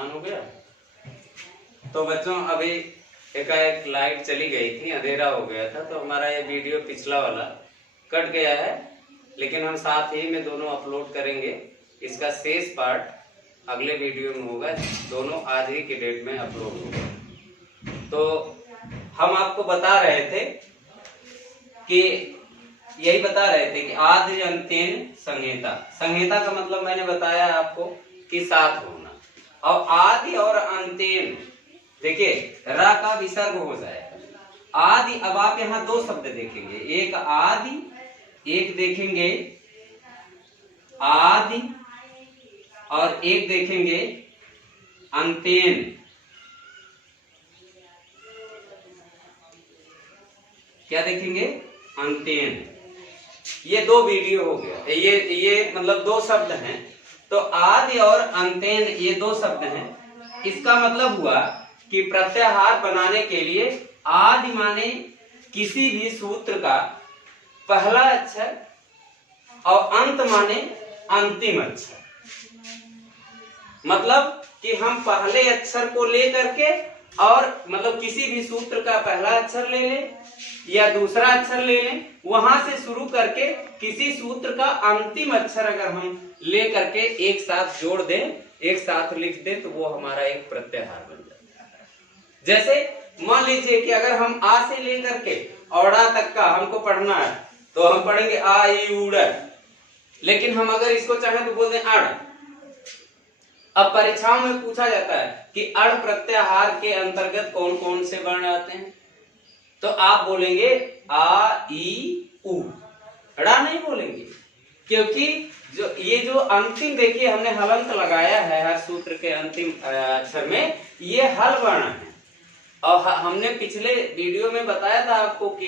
On हो गया। तो बच्चों अभी एकाएक लाइट चली गई थी, अंधेरा हो गया था, तो हमारा ये वीडियो पिछला वाला कट गया है, लेकिन हम साथ ही में दोनों अपलोड करेंगे। इसका शेष पार्ट अगले वीडियो में होगा, दोनों आज ही के डेट में अपलोड होगा। तो हम आपको बता रहे थे कि यही बता रहे थे कि आदि अंत्येन संहिता। संहिता का मतलब मैंने बताया आपको कि साथ होना। और आदि और अंत्येन, देखिए रा का विसर्ग हो जाएगा। आदि, अब आप यहाँ दो शब्द देखेंगे, एक आदि, एक देखेंगे आदि, और एक देखेंगे अंत्येन। क्या देखेंगे? अंत्येन। ये दो वीडियो हो गया, ये मतलब दो शब्द हैं। तो आदि और अंत्येन ये दो शब्द हैं। इसका मतलब हुआ कि प्रत्याहार बनाने के लिए आदि माने किसी भी सूत्र का पहला अक्षर और अंत माने अंतिम अक्षर। मतलब कि हम पहले अक्षर को लेकर के और मतलब किसी भी सूत्र का पहला अक्षर ले लें या दूसरा अक्षर ले लें, वहां से शुरू करके किसी सूत्र का अंतिम अक्षर अगर हम ले करके एक साथ जोड़ दें, एक साथ लिख दें, तो वो हमारा एक प्रत्याहार बन जाता है। जैसे मान लीजिए कि अगर हम आ से लेकर के औड़ा तक का हमको पढ़ना है, तो हम पढ़ेंगे आ ई उड़, लेकिन हम अगर इसको चाहें तो बोल दें अड़। अब परीक्षाओं में पूछा जाता है कि अड़ प्रत्याहार के अंतर्गत कौन कौन से वर्ण आते हैं, तो आप बोलेंगे आ ई उ, अड़ा नहीं बोलेंगे, क्योंकि जो अंतिम, देखिए हमने हलंत लगाया है हर सूत्र के अंतिम अक्षर में, ये हल वर्ण है। और हमने पिछले वीडियो में बताया था आपको कि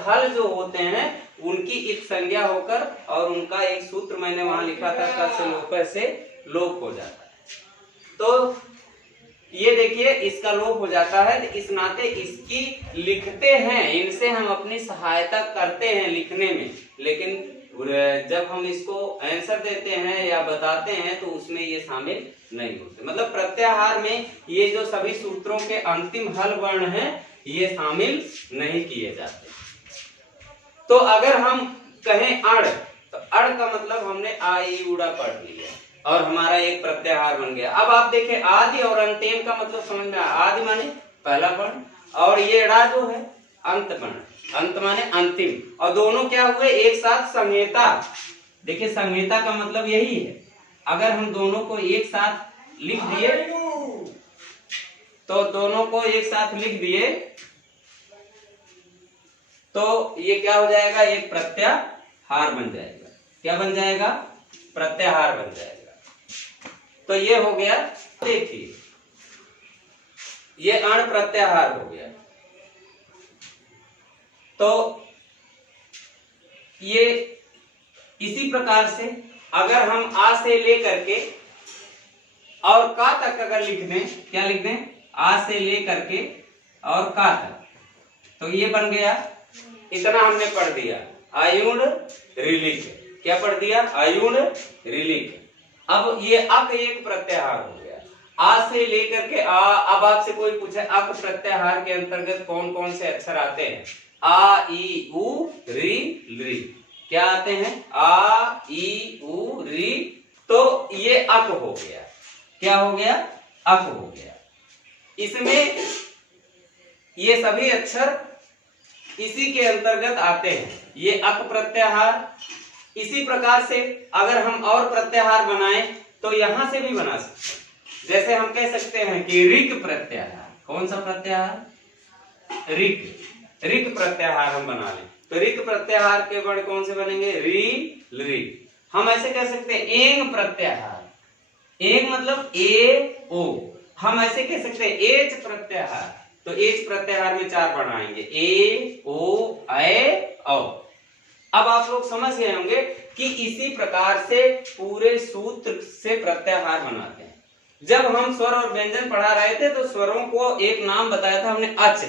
हल जो होते हैं उनकी एक संज्ञा होकर और उनका एक सूत्र मैंने वहां लिखा था, क से लोप से लोप हो जाता है। तो ये देखिए इसका लोप हो जाता है, तो इस नाते इसकी लिखते हैं, इनसे हम अपनी सहायता करते हैं लिखने में, लेकिन जब हम इसको आंसर देते हैं या बताते हैं तो उसमें ये शामिल नहीं होते। मतलब प्रत्याहार में ये जो सभी सूत्रों के अंतिम हल वर्ण हैं ये शामिल नहीं किए जाते। तो अगर हम कहें अड़, तो अड़ का मतलब हमने आ ई उड़ा पढ़ लिया और हमारा एक प्रत्याहार बन गया। अब आप देखें आदि और अंत्येन का मतलब समझ में आया। आदि माने पहला वर्ण और ये ड़ा जो है अंत वर्ण, अंत माने अंतिम, और दोनों क्या हुए एक साथ संहिता। देखिए संहिता का मतलब यही है, अगर हम दोनों को एक साथ लिख दिए, तो दोनों को एक साथ लिख दिए तो ये क्या हो जाएगा? एक प्रत्याहार बन जाएगा। क्या बन जाएगा? प्रत्याहार बन जाएगा। तो ये हो गया, देखिए ये अण प्रत्याहार हो गया। तो ये इसी प्रकार से अगर हम आ से लेकर के और का तक अगर लिख दें, क्या लिख दें? आ से लेकर के और का तक, तो ये बन गया। इतना हमने पढ़ दिया, आयुण रिलिक। क्या पढ़ दिया? आयुण रिलिक। अब ये अक एक प्रत्याहार हो गया, आ से लेकर के आ। अब आपसे कोई पूछे अक प्रत्याहार के अंतर्गत कौन कौन से अक्षर आते हैं? आ ई उ री ली। क्या आते हैं? आ ई उ री। तो ये अक हो गया। क्या हो गया? अक हो गया। इसमें ये सभी अक्षर इसी के अंतर्गत आते हैं, ये अक प्रत्याहार। इसी प्रकार से अगर हम और प्रत्याहार बनाएं तो यहां से भी बना सकते हैं। जैसे हम कह सकते हैं कि ऋक प्रत्याहार। कौन सा प्रत्याहार? ऋक। ऋक प्रत्याहार हम बना लें तो ऋक प्रत्याहार के वर्ण कौन से बनेंगे? री ली। हम ऐसे कह सकते हैं एंग प्रत्याहार। एंग मतलब ए ओ। हम ऐसे कह सकते हैं एच प्रत्याहार। तो एच प्रत्याहार में चार वर्ण आएंगे, ए ओ ए औ। अब आप लोग समझ गए होंगे कि इसी प्रकार से पूरे सूत्र से प्रत्याहार बनाते हैं। जब हम स्वर और व्यंजन पढ़ा रहे थे तो स्वरों को एक नाम बताया था हमने, अच।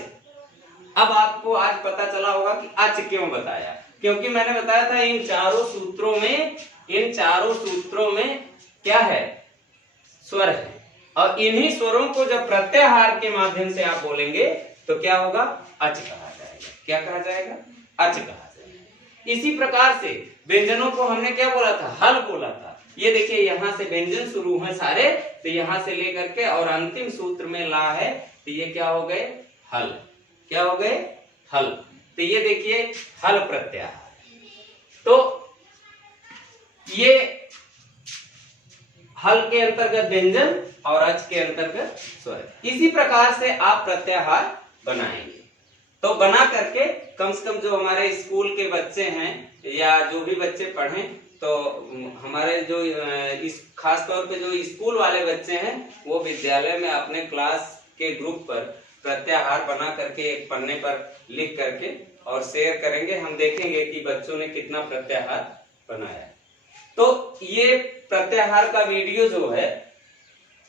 अब आपको आज पता चला होगा कि अच क्यों बताया, क्योंकि मैंने बताया था इन चारों सूत्रों में क्या है? स्वर है, और इन्हीं स्वरों को जब प्रत्याहार के माध्यम से आप बोलेंगे तो क्या होगा, अच कहा जाएगा। क्या कहा जाएगा, अच कहा जाएगा। इसी प्रकार से व्यंजनों को हमने क्या बोला था, हल बोला था। ये देखिए यहाँ से व्यंजन शुरू है सारे, तो यहाँ से लेकर के और अंतिम सूत्र में ला है, तो ये क्या हो गए, हल। क्या हो गए, हल। तो ये देखिए हल प्रत्याहार। तो ये हल के अंतर्गत व्यंजन और अच के अंतर्गत स्वर। इसी प्रकार से आप प्रत्याहार बनाएंगे। तो बना करके कम से कम जो हमारे स्कूल के बच्चे हैं या जो भी बच्चे पढ़ें, तो हमारे जो इस खास तौर पे जो स्कूल वाले बच्चे हैं वो विद्यालय में अपने क्लास के ग्रुप पर प्रत्याहार बना करके एक पन्ने पर लिख करके और शेयर करेंगे। हम देखेंगे कि बच्चों ने कितना प्रत्याहार बनाया। तो ये प्रत्याहार का वीडियो जो है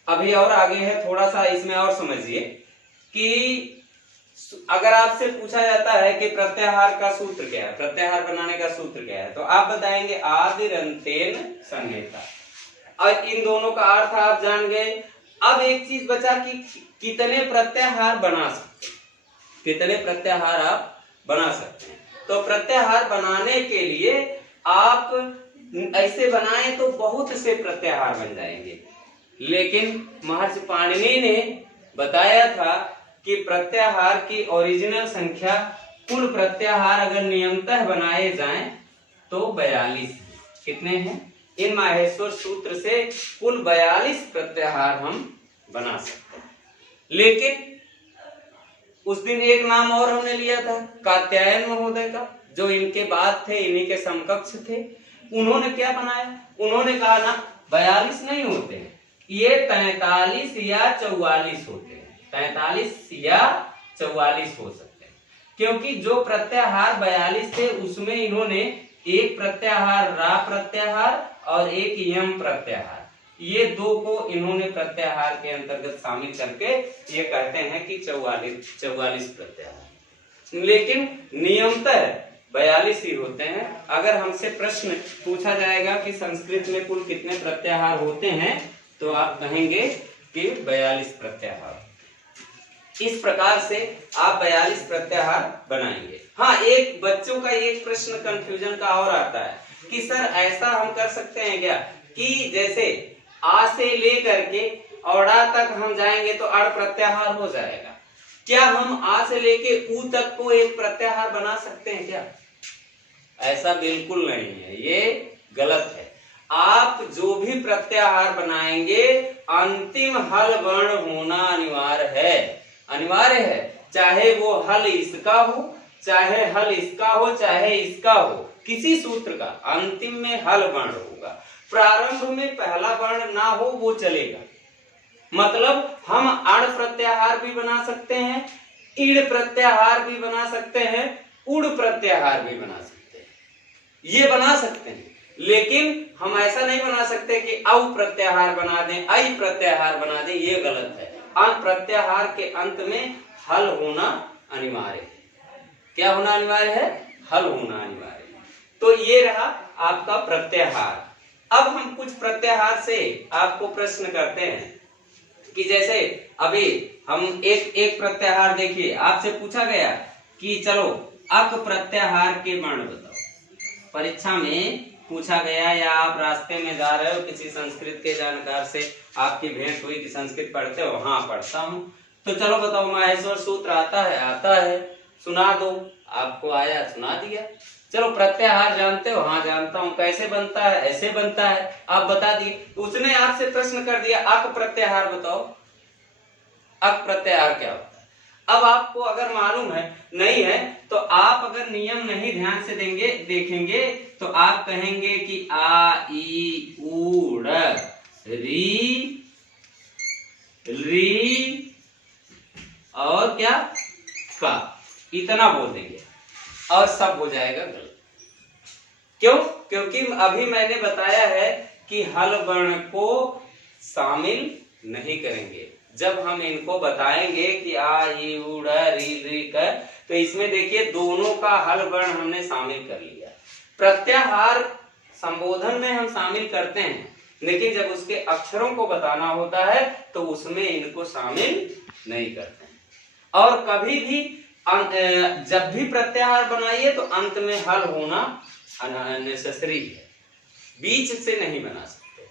अभी और आगे है, थोड़ा सा इसमें और समझिए कि अगर आपसे पूछा जाता है कि प्रत्याहार का सूत्र क्या है, प्रत्याहार बनाने का सूत्र क्या है, तो आप बताएंगे आदिरंतेन संहिता। और इन दोनों का अर्थ आप जान गए। अब एक चीज बचा कि कितने प्रत्याहार बना सकते हैं, कितने प्रत्याहार आप बना सकते हैं। तो प्रत्याहार बनाने के लिए आप ऐसे बनाएं तो बहुत से प्रत्याहार बन जाएंगे, लेकिन महर्षि पाणिनि ने बताया था कि प्रत्याहार की ओरिजिनल संख्या, कुल प्रत्याहार अगर नियमतः बनाए जाएं तो 42 है। कितने हैं, इन माहेश्वर सूत्र से कुल 42 प्रत्याहार हम बना सकते हैं। लेकिन उस दिन एक नाम और हमने लिया था कात्यायन महोदय का, जो इनके बाद थे, इन्हीं के समकक्ष थे। उन्होंने क्या बनाया, उन्होंने कहा ना 42 नहीं होते हैं, ये 43 या 44 होते हैं। 43 या 44 हो सकते हैं, क्योंकि जो प्रत्याहार 42 थे उसमें इन्होंने एक प्रत्याहार रा प्रत्याहार और एक यम प्रत्याहार, ये दो को इन्होंने प्रत्याहार के अंतर्गत शामिल करके ये कहते हैं कि 44 प्रत्याहार। लेकिन नियमतः 42 ही होते हैं। अगर हमसे प्रश्न पूछा जाएगा कि संस्कृत में कुल कितने प्रत्याहार होते हैं, तो आप कहेंगे कि 42 प्रत्याहार। इस प्रकार से आप 42 प्रत्याहार बनाएंगे। हाँ, एक बच्चों का एक प्रश्न कंफ्यूजन का और आता है कि सर ऐसा हम कर सकते हैं क्या कि जैसे आ से लेकर के औड़ा तक हम जाएंगे तो अड़ प्रत्याहार हो जाएगा। क्या हम आ से लेके ऊ तक को एक प्रत्याहार बना सकते हैं क्या? ऐसा बिल्कुल नहीं है, ये गलत है। आप जो भी प्रत्याहार बनाएंगे अंतिम हल वर्ण होना अनिवार्य है, अनिवार्य है। चाहे वो हल इसका हो, चाहे हल इसका हो, चाहे इसका हो, किसी सूत्र का अंतिम में हल वर्ण होगा। प्रारंभ में पहला वर्ण ना हो वो चलेगा। मतलब हम अड़ प्रत्याहार भी बना सकते हैं, इड़ प्रत्याहार भी बना सकते हैं, उड़ प्रत्याहार भी बना सकते हैं, ये बना सकते हैं। लेकिन हम ऐसा नहीं बना सकते कि औ प्रत्याहार बना दें, ऐ प्रत्याहार बना दें, ये गलत है। अंत प्रत्याहार के अंत में हल होना अनिवार्य है। क्या होना अनिवार्य है? हल होना अनिवार्य है। तो ये रहा आपका प्रत्याहार। अब हम कुछ प्रत्याहार से आपको प्रश्न करते हैं कि जैसे अभी हम एक प्रत्याहार देखिए, आपसे पूछा गया कि चलो अक प्रत्याहार के वर्ण बताओ। परीक्षा में पूछा गया या आप रास्ते में जा रहे हो, किसी संस्कृत के जानकार से आपकी भेंट हुई कि संस्कृत पढ़ते हो? हाँ पढ़ता हूँ। तो चलो बताओ माहेश्वर सूत्र आता है? आता है। सुना दो। आपको आया, सुना दिया। चलो प्रत्याहार जानते हो? हाँ जानता हूँ। कैसे बनता है? ऐसे बनता है, आप बता दिए। उसने आपसे प्रश्न कर दिया अक प्रत्याहार बताओ, अक प्रत्याहार क्या होता है? अब आपको अगर मालूम है नहीं है तो आप अगर नियम नहीं ध्यान से देखेंगे तो आप कहेंगे कि आ ई ऊ री री और क्या का, इतना बोल देंगे और सब हो जाएगा गलत। क्यों? क्योंकि अभी मैंने बताया है कि हल वर्ण को शामिल नहीं करेंगे। जब हम इनको बताएंगे कि आ ई ऊ री का, तो इसमें देखिए दोनों का हल वर्ण हमने शामिल कर लिया। प्रत्याहार संबोधन में हम शामिल करते हैं लेकिन जब उसके अक्षरों को बताना होता है तो उसमें इनको शामिल नहीं करते हैं। और कभी भी जब भी प्रत्याहार बनाइए तो अंत में हल होना नेसेसरी है, बीच से नहीं बना सकते।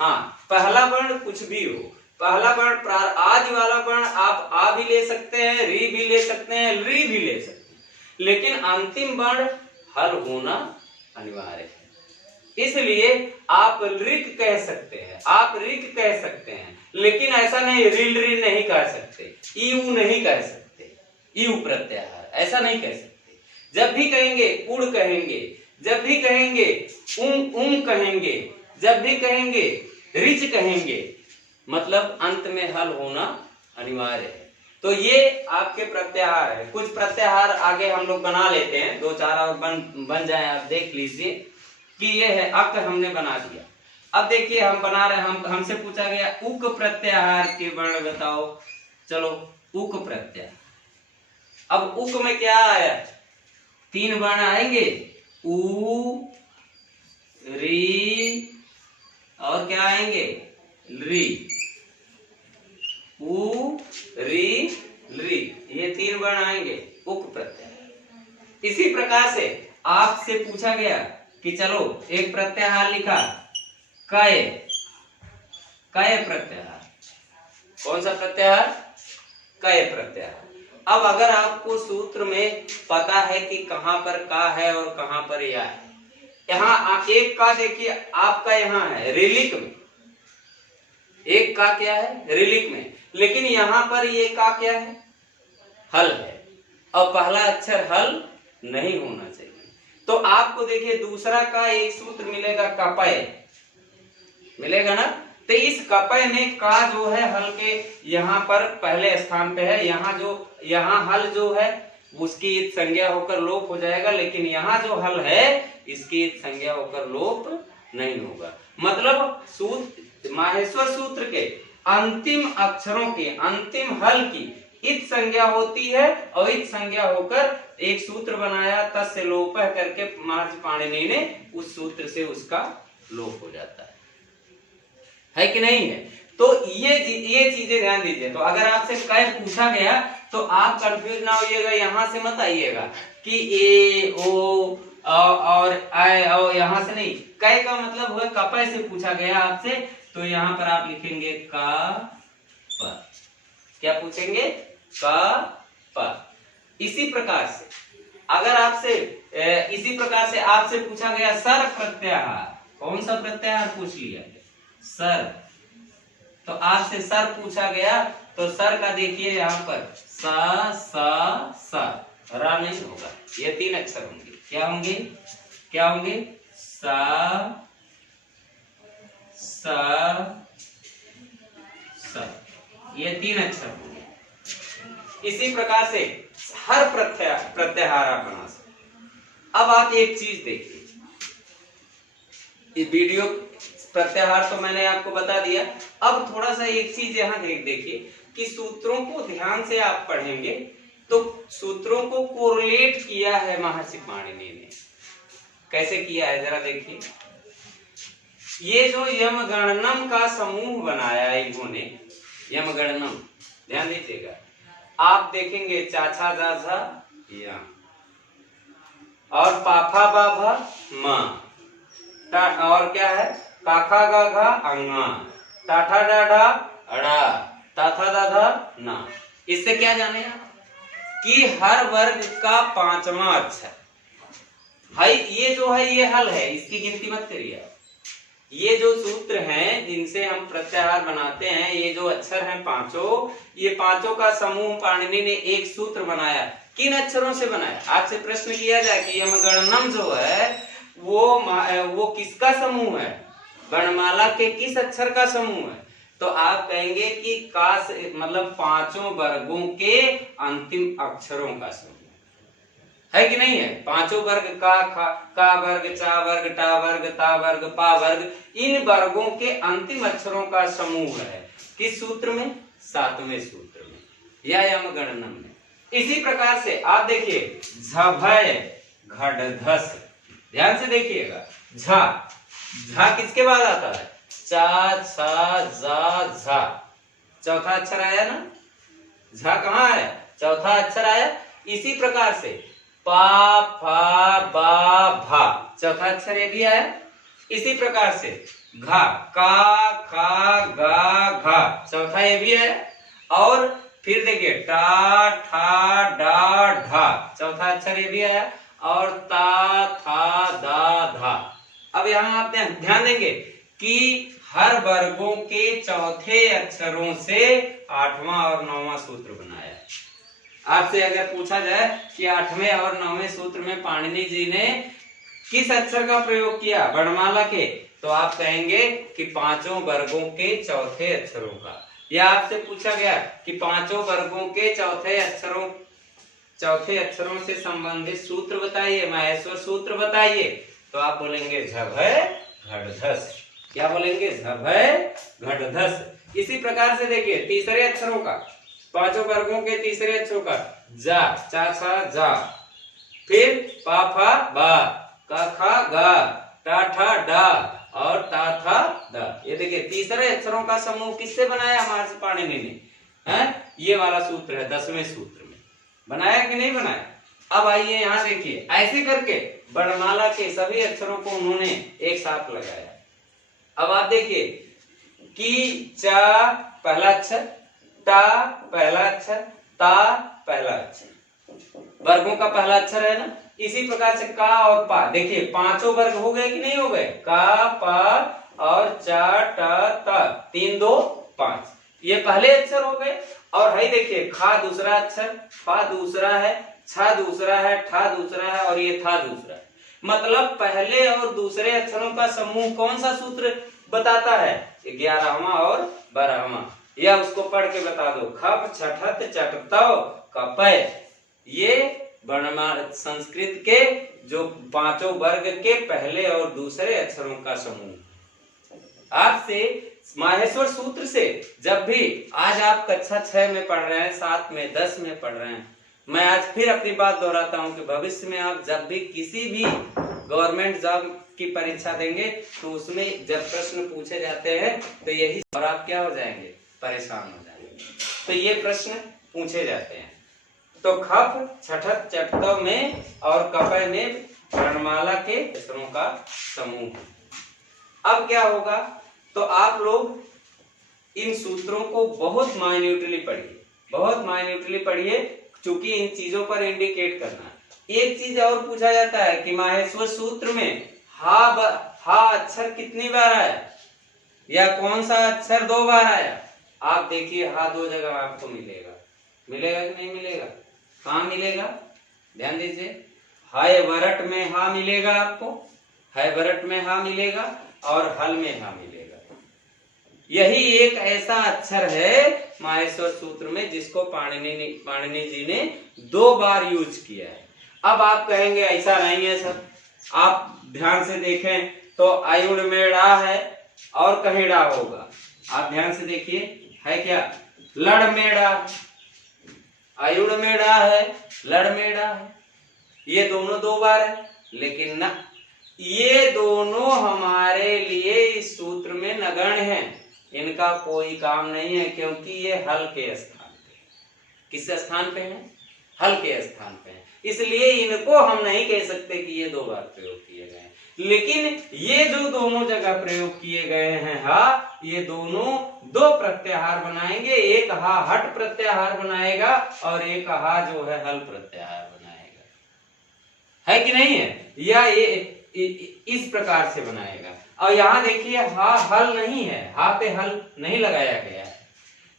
हाँ, पहला वर्ण कुछ भी हो, पहला वर्ण आज वाला वर्ण आप आ भी ले सकते हैं, री भी ले सकते हैं, री भी ले सकते हैं, लेकिन अंतिम वर्ण हल होना अनिवार्य है। इसलिए आप ऋक कह सकते हैं, आप ऋक कह सकते हैं, लेकिन ऐसा नहीं रिल री नहीं कह सकते, ईऊ नहीं कह सकते, ईऊ प्रत्याहार ऐसा नहीं कह सकते। जब भी कहेंगे उड़ कहेंगे, जब भी कहेंगे कहेंगे, जब भी कहेंगे रिच कहेंगे, मतलब अंत में हल होना अनिवार्य है। तो ये आपके प्रत्याहार है। कुछ प्रत्याहार आगे हम लोग बना लेते हैं, 2-4 और बन जाए, आप देख लीजिए कि ये है। अक हमने बना दिया। अब देखिए हम बना रहे हैं, हमसे पूछा गया उक प्रत्याहार के वर्ण बताओ। चलो उक प्रत्याहार। अब उक में क्या आया, 3 वर्ण आएंगे, उ, री और क्या आएंगे, री। उ, री, री, ये 3 वर्ण आएंगे उक प्रत्याहार। इसी प्रकार से आपसे पूछा गया कि चलो एक प्रत्याहार लिखा, कय, कय प्रत्याहार। कौन सा प्रत्याहार, कय प्रत्याहार। अब अगर आपको सूत्र में पता है कि कहां पर का है और कहां पर या है, यहाँ एक का देखिए आपका यहाँ है रिलिक में, एक का क्या है रिलिक में, लेकिन यहाँ पर ये का क्या है, हल है, और पहला अक्षर हल नहीं होना चाहिए। तो आपको देखिए दूसरा का एक सूत्र मिलेगा, कपय मिलेगा ना। तो इस कपय में का जो है हल के यहाँ पर पहले स्थान पे है, यहाँ हल जो है उसकी संज्ञा होकर लोप हो जाएगा, लेकिन यहाँ जो हल है इसकी संज्ञा होकर लोप नहीं होगा। मतलब सूत्र, माहेश्वर सूत्र के अंतिम अक्षरों के अंतिम हल की इत संज्ञा होती है, और इत संज्ञा होकर एक सूत्र बनाया, तस्य लोपः करके महर्षि पाणिनि ने उस सूत्र से उसका लोप हो जाता है कि नहीं है। तो ये चीजें ध्यान दीजिए। तो अगर आपसे कय पूछा गया तो आप कंफ्यूज ना होइएगा, यहां से मत आइएगा कि ए ओ और आई और यहां से नहीं। कय का मतलब हुआ कपय से पूछा गया आपसे, तो यहाँ पर आप लिखेंगे का प। क्या पूछेंगे, का प। इसी प्रकार से अगर आपसे इसी प्रकार से आपसे पूछा गया सर प्रत्याहार, कौन सा प्रत्याहार पूछ लिया, सर। तो आपसे सर पूछा गया तो सर का देखिए यहाँ पर सा सा सा, रा नहीं होगा, ये 3 अक्षर होंगे। क्या होंगे, क्या होंगे, सा सा सा, ये 3 अक्षर होंगे। इसी प्रकार से हर प्रत्याहार आप बना सकते। अब आप एक चीज देखिए, ये वीडियो प्रत्याहार तो मैंने आपको बता दिया। अब थोड़ा सा एक चीज यहाँ देखिए कि सूत्रों को ध्यान से आप पढ़ेंगे तो सूत्रों को कोरिलेट किया है महर्षि पाणिनि ने। कैसे किया है जरा देखिए। ये जो यमगणनम का समूह बनाया इन्होंने, यमगणनम, ध्यान दीजिएगा। आप देखेंगे चाचा जाझा या, और पाफा बाभा मां, और क्या है काखा गाघा अंगा, टाठा डाढ़ा अड़ा, ताथा दाधा ना। इससे क्या जाने आप कि हर वर्ग का 5वां अक्षर है, ये जो है ये हल है, इसकी गिनती मत करिए। ये जो सूत्र हैं जिनसे हम प्रत्याहार बनाते हैं, ये जो अक्षर हैं 5, ये 5 का समूह पाणिनि ने एक सूत्र बनाया। किन अक्षरों से बनाया, आपसे प्रश्न किया जाए कि यमगणनम जो है वो किसका समूह है, वर्णमाला के किस अक्षर का समूह है, तो आप कहेंगे कि का मतलब 5 वर्गों के अंतिम अक्षरों का समूह है कि नहीं है। 5 वर्ग का वर्ग, चा वर्ग, टा वर्ग, ता वर्ग, पा वर्ग, इन वर्गों के अंतिम अक्षरों का समूह है। किस सूत्र में, 7वें सूत्र में या यमगणनम में। इसी प्रकार से आप देखिए झभय घटधस, ध्यान से देखिएगा। झा, झा किसके बाद आता है, चा छा जा झा, चौथा अक्षर आया ना, झा कहाँ आया, चौथा अक्षर आया। इसी प्रकार से पा फा बा भा, चौथा अक्षर ये भी आया। इसी प्रकार से घा, का खा गा घा, चौथा ये भी आया। और फिर देखिए टा ठा डा ढा, चौथा अक्षर ये भी आया। और ता था दा धा। अब यहाँ आप ध्यान देंगे कि हर वर्गों के चौथे अक्षरों से 8वां और 9वां सूत्र बनाया। आपसे अगर पूछा जाए कि 8वें और 9वें सूत्र में पाणिनि जी ने किस अक्षर का प्रयोग किया वर्णमाला के, तो आप कहेंगे कि पांचों वर्गों के चौथे अक्षरों का। या आपसे पूछा गया कि पांचों वर्गों के चौथे अक्षरों से संबंधित सूत्र बताइए, माहेश्वर सूत्र बताइए, तो आप बोलेंगे झभय घटधस। क्या बोलेंगे, झभय घटधस। इसी प्रकार से देखिए तीसरे अक्षरों का, पांचों वर्गों के तीसरे अक्षरों का जा, चा छा जा, फिर पा फा बा, का खा गा, टा ठा डा और ता था दा। ये देखिए तीसरे अक्षरों का समूह किससे बनाया हमारे पाणिनि ने, हैं? ये वाला सूत्र है 10वें सूत्र में। बनाया कि नहीं बनाया? अब आइए यहाँ देखिए, ऐसे करके वर्णमाला के सभी अक्षरों को उन्होंने एक साथ लगाया। अब आप देखिए कि चा पहला अक्षर, टा पहला अक्षर, ता पहला अक्षर, वर्गों का पहला अक्षर है ना। इसी प्रकार से का और पा, देखिए पांचों वर्ग हो गए कि नहीं हो गए, का पा और चा टा ता, 3 2 5, ये पहले अक्षर हो गए। और है देखिए खा दूसरा अक्षर, पा दूसरा है, छा दूसरा है, ठा दूसरा है और ये था दूसरा है। मतलब पहले और दूसरे अक्षरों का समूह कौन सा सूत्र बताता है, 11वां और 12वां। या उसको पढ़ के बता दो, खप छठत चटतव कपय, ये वर्णमाला संस्कृत के जो पांचों वर्ग के पहले और दूसरे अक्षरों का समूह। आपसे माहेश्वर सूत्र से जब भी आज आप कक्षा 6 में पढ़ रहे हैं, 7 में, 10 में पढ़ रहे हैं, मैं आज फिर अपनी बात दोहराता हूं कि भविष्य में आप जब भी किसी भी गवर्नमेंट जॉब की परीक्षा देंगे तो उसमें जब प्रश्न पूछे जाते हैं तो यही, और आप क्या हो जाएंगे, परेशान हो जाएंगे। तो ये प्रश्न पूछे जाते हैं। तो खप छठत चटतव में और कपय में वर्णमाला के अक्षरों का समूह। अब क्या होगा, तो आप लोग इन सूत्रों को बहुत माइन्यूटली पढ़िए, बहुत माइन्यूटली पढ़िए, क्योंकि इन चीजों पर इंडिकेट करना। एक चीज और पूछा जाता है कि माहेश्वर सूत्र में हा अक्षर कितनी बार आया या कौन सा अक्षर 2 बार आया। आप देखिए हा 2 जगह आपको मिलेगा, मिलेगा कि नहीं मिलेगा, कहाँ मिलेगा, ध्यान दीजिए। हाय वरट में हा मिलेगा आपको, हाय वरट में हा मिलेगा और हल में हा मिलेगा। यही एक ऐसा अक्षर है माहेश्वर सूत्र में जिसको पाणिनि जी ने 2 बार यूज किया है। अब आप कहेंगे ऐसा नहीं है सर, आप ध्यान से देखें तो आयुड़ में डा है और कहीं डा होगा। आप ध्यान से देखिए, है क्या, लड़ में डा, आयुड़ में डा है, लड़ में डा है, ये दोनों 2 बार है। लेकिन ना, ये दोनों हमारे लिए इस सूत्र में नगण्य हैं, इनका कोई काम नहीं है, क्योंकि ये हल के स्थान पे, किस स्थान पे है, हल के स्थान पे है। इसलिए इनको हम नहीं कह सकते कि ये 2 बार प्रयोग किए गए हैं। लेकिन ये जो दोनों जगह प्रयोग किए गए हैं हा, ये दोनों 2 प्रत्याहार बनाएंगे, एक हा हट प्रत्याहार बनाएगा और एक हा जो है हल प्रत्याहार बनाएगा, है कि नहीं है, या ये इस प्रकार से बनाएगा। और यहाँ देखिए हा हल नहीं है, हा पे हल नहीं लगाया गया है,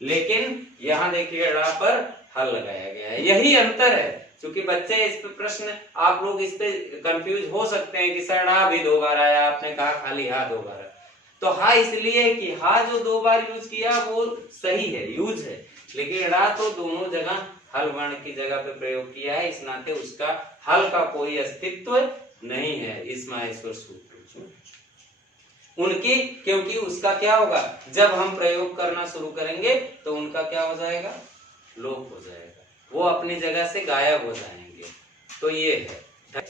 लेकिन यहाँ देखिए ड़ा पर हल लगाया गया है। यही अंतर है। क्योंकि बच्चे इस पे प्रश्न, आप लोग इस पे कंफ्यूज हो सकते हैं कि सर ड़ा भी 2 बार आया, आपने कहा खाली हा 2 बार। तो हा इसलिए कि हा जो 2 बार यूज किया वो सही है, यूज है, लेकिन ड़ा तो दोनों जगह हल वर्ण की जगह पे प्रयोग किया है, इस नाते उसका हल का कोई अस्तित्व नहीं है इस माहेश्वर सूत्र उनकी। क्योंकि उसका क्या होगा, जब हम प्रयोग करना शुरू करेंगे तो उनका क्या हो जाएगा, लोप हो जाएगा, वो अपनी जगह से गायब हो जाएंगे। तो ये है।